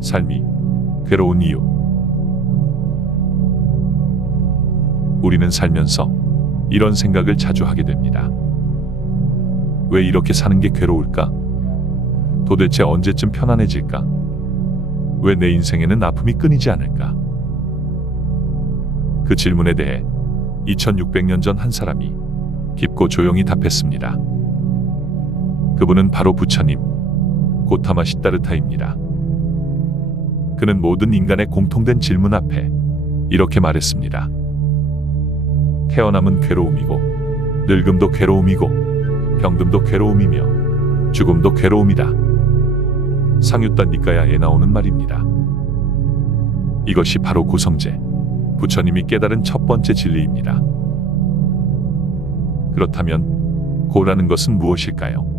삶이 괴로운 이유. 우리는 살면서 이런 생각을 자주 하게 됩니다. 왜 이렇게 사는 게 괴로울까? 도대체 언제쯤 편안해질까? 왜 내 인생에는 아픔이 끊이지 않을까? 그 질문에 대해 2600년 전 한 사람이 깊고 조용히 답했습니다. 그분은 바로 부처님 고타마 시다르타입니다. 그는 모든 인간의 공통된 질문 앞에 이렇게 말했습니다. 태어남은 괴로움이고, 늙음도 괴로움이고, 병듦도 괴로움이며, 죽음도 괴로움이다. 상유단 니까야에 나오는 말입니다. 이것이 바로 구성제, 부처님이 깨달은 첫 번째 진리입니다. 그렇다면 고라는 것은 무엇일까요?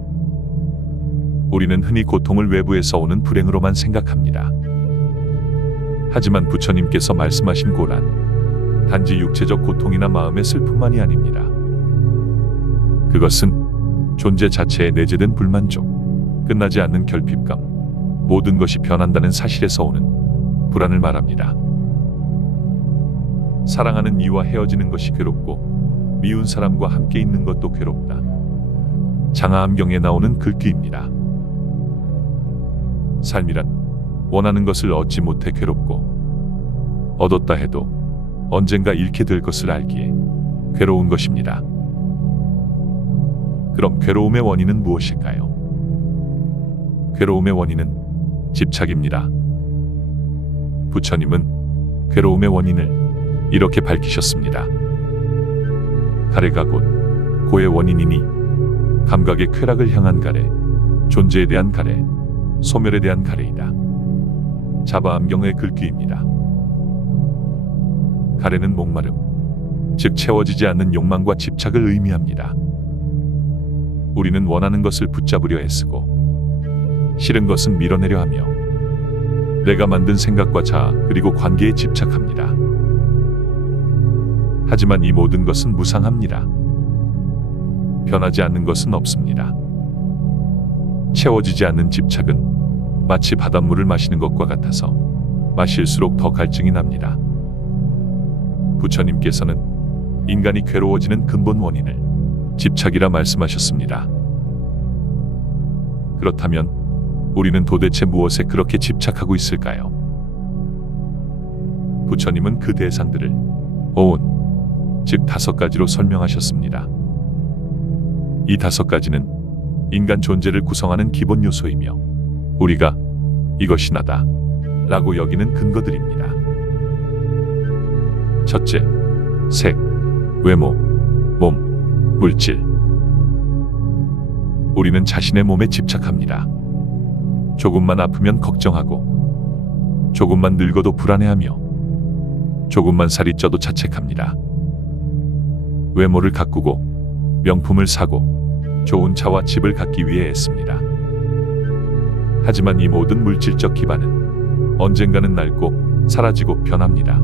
우리는 흔히 고통을 외부에서 오는 불행으로만 생각합니다. 하지만 부처님께서 말씀하신 고란, 단지 육체적 고통이나 마음의 슬픔만이 아닙니다. 그것은 존재 자체에 내재된 불만족, 끝나지 않는 결핍감, 모든 것이 변한다는 사실에서 오는 불안을 말합니다. 사랑하는 이와 헤어지는 것이 괴롭고, 미운 사람과 함께 있는 것도 괴롭다. 장하암경에 나오는 글귀입니다. 삶이란 원하는 것을 얻지 못해 괴롭고, 얻었다 해도 언젠가 잃게 될 것을 알기에 괴로운 것입니다. 그럼 괴로움의 원인은 무엇일까요? 괴로움의 원인은 집착입니다. 부처님은 괴로움의 원인을 이렇게 밝히셨습니다. 가래가 곧 고의 원인이니, 감각의 쾌락을 향한 가래, 존재에 대한 가래, 소멸에 대한 가래이다. 자바암경의 글귀입니다. 가래는 목마름, 즉 채워지지 않는 욕망과 집착을 의미합니다. 우리는 원하는 것을 붙잡으려 애쓰고, 싫은 것은 밀어내려 하며, 내가 만든 생각과 자아 그리고 관계에 집착합니다. 하지만 이 모든 것은 무상합니다. 변하지 않는 것은 없습니다. 채워지지 않는 집착은 마치 바닷물을 마시는 것과 같아서 마실수록 더 갈증이 납니다. 부처님께서는 인간이 괴로워지는 근본 원인을 집착이라 말씀하셨습니다. 그렇다면 우리는 도대체 무엇에 그렇게 집착하고 있을까요? 부처님은 그 대상들을 오온, 즉 5가지로 설명하셨습니다. 이 5가지는 인간 존재를 구성하는 기본 요소이며, 우리가 이것이 나다 라고 여기는 근거들입니다. 첫째, 색, 외모, 몸, 물질. 우리는 자신의 몸에 집착합니다. 조금만 아프면 걱정하고, 조금만 늙어도 불안해하며, 조금만 살이 쪄도 자책합니다. 외모를 가꾸고, 명품을 사고, 좋은 차와 집을 갖기 위해 애씁니다. 하지만 이 모든 물질적 기반은 언젠가는 낡고 사라지고 변합니다.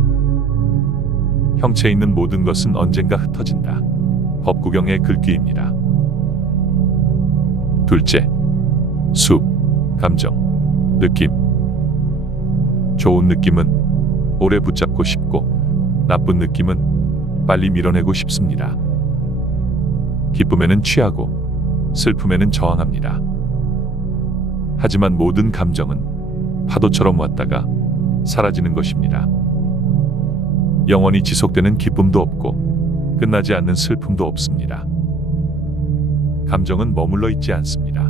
형체 있는 모든 것은 언젠가 흩어진다. 법구경의 글귀입니다. 둘째, 숲, 감정, 느낌. 좋은 느낌은 오래 붙잡고 싶고, 나쁜 느낌은 빨리 밀어내고 싶습니다. 기쁨에는 취하고, 슬픔에는 저항합니다. 하지만 모든 감정은 파도처럼 왔다가 사라지는 것입니다. 영원히 지속되는 기쁨도 없고, 끝나지 않는 슬픔도 없습니다. 감정은 머물러 있지 않습니다.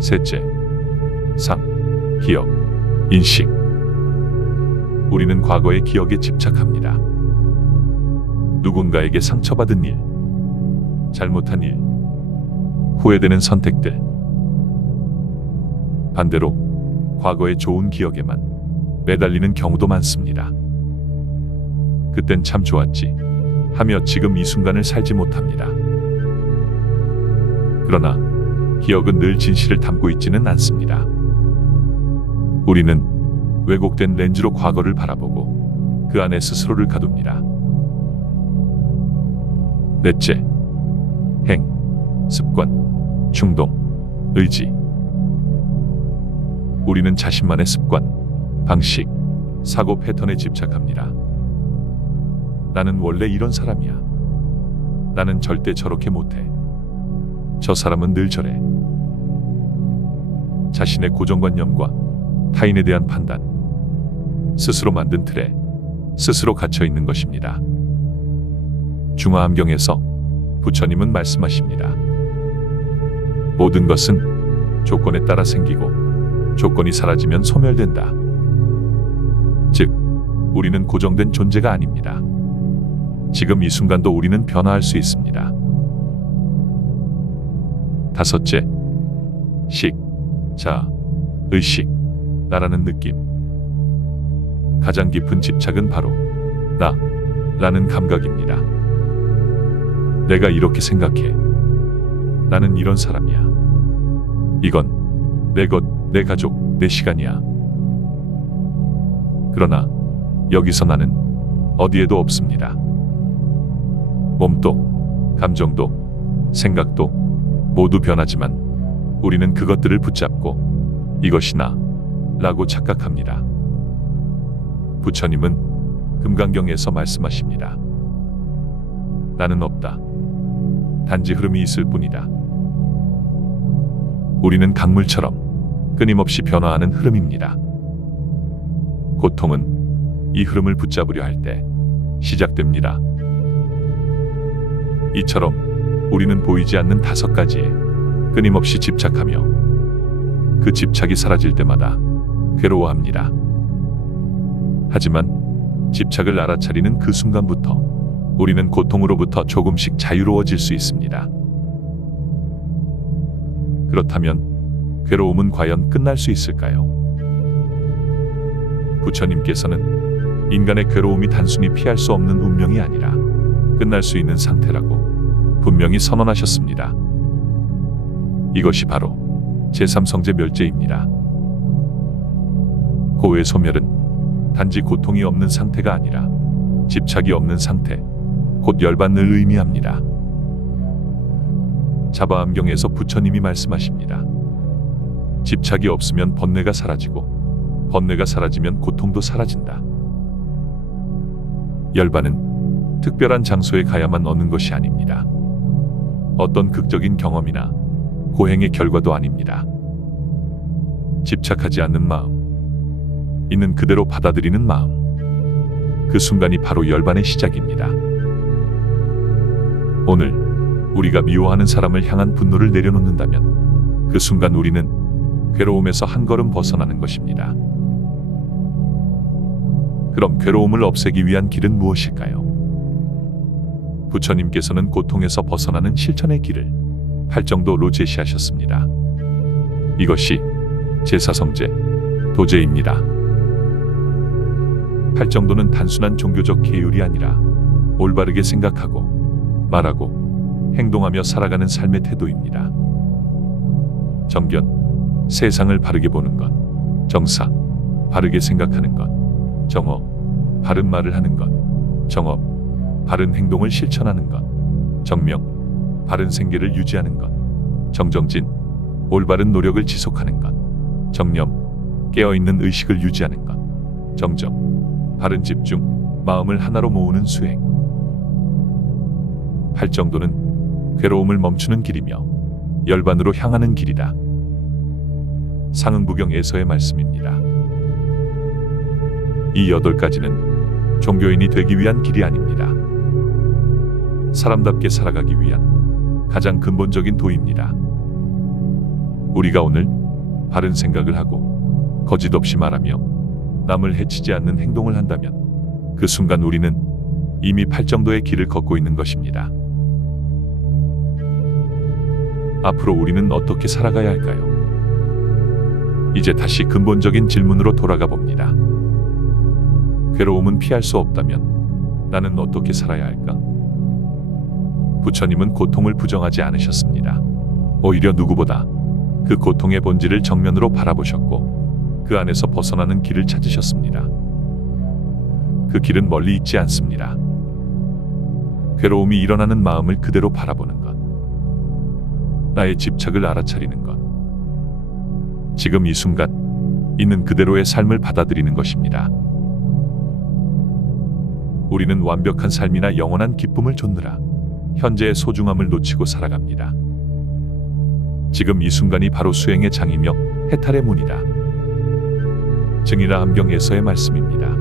셋째, 상, 기억, 인식. 우리는 과거의 기억에 집착합니다. 누군가에게 상처받은 일, 잘못한 일, 후회되는 선택들. 반대로 과거의 좋은 기억에만 매달리는 경우도 많습니다. 그땐 참 좋았지 하며 지금 이 순간을 살지 못합니다. 그러나 기억은 늘 진실을 담고 있지는 않습니다. 우리는 왜곡된 렌즈로 과거를 바라보고 그 안에 스스로를 가둡니다. 넷째, 행, 습관, 충동, 의지. 우리는 자신만의 습관, 방식, 사고 패턴에 집착합니다. 나는 원래 이런 사람이야. 나는 절대 저렇게 못해. 저 사람은 늘 저래. 자신의 고정관념과 타인에 대한 판단, 스스로 만든 틀에 스스로 갇혀 있는 것입니다. 중화암경에서 부처님은 말씀하십니다. 모든 것은 조건에 따라 생기고 조건이 사라지면 소멸된다. 즉, 우리는 고정된 존재가 아닙니다. 지금 이 순간도 우리는 변화할 수 있습니다. 다섯째, 식, 자, 의식, 나라는 느낌. 가장 깊은 집착은 바로 나라는 감각입니다. 내가 이렇게 생각해. 나는 이런 사람이야. 이건 내 것, 내 가족, 내 시간이야. 그러나 여기서 나는 어디에도 없습니다. 몸도, 감정도, 생각도 모두 변하지만 우리는 그것들을 붙잡고 이것이 나라고 착각합니다. 부처님은 금강경에서 말씀하십니다. 나는 없다. 단지 흐름이 있을 뿐이다. 우리는 강물처럼 끊임없이 변화하는 흐름입니다. 고통은 이 흐름을 붙잡으려 할 때 시작됩니다. 이처럼 우리는 보이지 않는 5가지에 끊임없이 집착하며 그 집착이 사라질 때마다 괴로워합니다. 하지만 집착을 알아차리는 그 순간부터 우리는 고통으로부터 조금씩 자유로워질 수 있습니다. 그렇다면 괴로움은 과연 끝날 수 있을까요? 부처님께서는 인간의 괴로움이 단순히 피할 수 없는 운명이 아니라 끝날 수 있는 상태라고 분명히 선언하셨습니다. 이것이 바로 제3성제 멸제입니다. 고의 소멸은 단지 고통이 없는 상태가 아니라 집착이 없는 상태, 곧 열반을 의미합니다. 자바암경에서 부처님이 말씀하십니다. 집착이 없으면 번뇌가 사라지고 번뇌가 사라지면 고통도 사라진다. 열반은 특별한 장소에 가야만 얻는 것이 아닙니다. 어떤 극적인 경험이나 고행의 결과도 아닙니다. 집착하지 않는 마음, 있는 그대로 받아들이는 마음, 그 순간이 바로 열반의 시작입니다. 오늘 우리가 미워하는 사람을 향한 분노를 내려놓는다면 그 순간 우리는 괴로움에서 한 걸음 벗어나는 것입니다. 그럼 괴로움을 없애기 위한 길은 무엇일까요? 부처님께서는 고통에서 벗어나는 실천의 길을 팔정도로 제시하셨습니다. 이것이 제4성제 도제입니다. 팔정도는 단순한 종교적 계율이 아니라 올바르게 생각하고 말하고 행동하며 살아가는 삶의 태도입니다. 정견, 세상을 바르게 보는 것, 정사, 바르게 생각하는 것, 정어, 바른 말을 하는 것, 정업, 바른 행동을 실천하는 것, 정명, 바른 생계를 유지하는 것, 정정진, 올바른 노력을 지속하는 것, 정념, 깨어있는 의식을 유지하는 것, 정정, 바른 집중, 마음을 하나로 모으는 수행. 팔정도는 괴로움을 멈추는 길이며 열반으로 향하는 길이다. 상응부경에서의 말씀입니다. 이 8가지는 종교인이 되기 위한 길이 아닙니다. 사람답게 살아가기 위한 가장 근본적인 도입니다. 우리가 오늘 바른 생각을 하고 거짓 없이 말하며 남을 해치지 않는 행동을 한다면 그 순간 우리는 이미 팔정도의 길을 걷고 있는 것입니다. 앞으로 우리는 어떻게 살아가야 할까요? 이제 다시 근본적인 질문으로 돌아가 봅니다. 괴로움은 피할 수 없다면 나는 어떻게 살아야 할까? 부처님은 고통을 부정하지 않으셨습니다. 오히려 누구보다 그 고통의 본질을 정면으로 바라보셨고 그 안에서 벗어나는 길을 찾으셨습니다. 그 길은 멀리 있지 않습니다. 괴로움이 일어나는 마음을 그대로 바라보는 것, 나의 집착을 알아차리는 것, 지금 이 순간 있는 그대로의 삶을 받아들이는 것입니다. 우리는 완벽한 삶이나 영원한 기쁨을 좇느라 현재의 소중함을 놓치고 살아갑니다. 지금 이 순간이 바로 수행의 장이며 해탈의 문이다. 증이라 함경에서의 말씀입니다.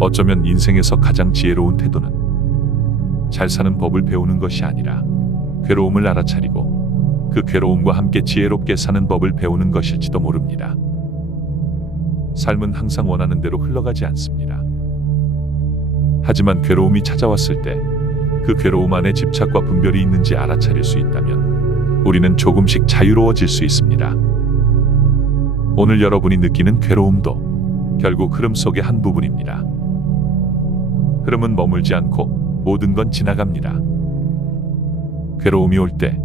어쩌면 인생에서 가장 지혜로운 태도는 잘 사는 법을 배우는 것이 아니라 괴로움을 알아차리고 그 괴로움과 함께 지혜롭게 사는 법을 배우는 것일지도 모릅니다. 삶은 항상 원하는 대로 흘러가지 않습니다. 하지만 괴로움이 찾아왔을 때 그 괴로움 안에 집착과 분별이 있는지 알아차릴 수 있다면 우리는 조금씩 자유로워질 수 있습니다. 오늘 여러분이 느끼는 괴로움도 결국 흐름 속의 한 부분입니다. 흐름은 머물지 않고 모든 건 지나갑니다. 괴로움이 올 때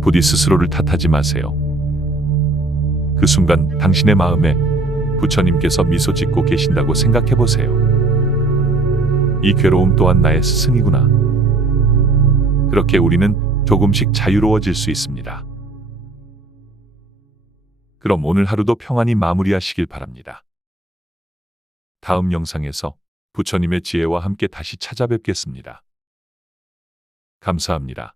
부디 스스로를 탓하지 마세요. 그 순간 당신의 마음에 부처님께서 미소 짓고 계신다고 생각해 보세요. 이 괴로움 또한 나의 스승이구나. 그렇게 우리는 조금씩 자유로워질 수 있습니다. 그럼 오늘 하루도 평안히 마무리하시길 바랍니다. 다음 영상에서 부처님의 지혜와 함께 다시 찾아뵙겠습니다. 감사합니다.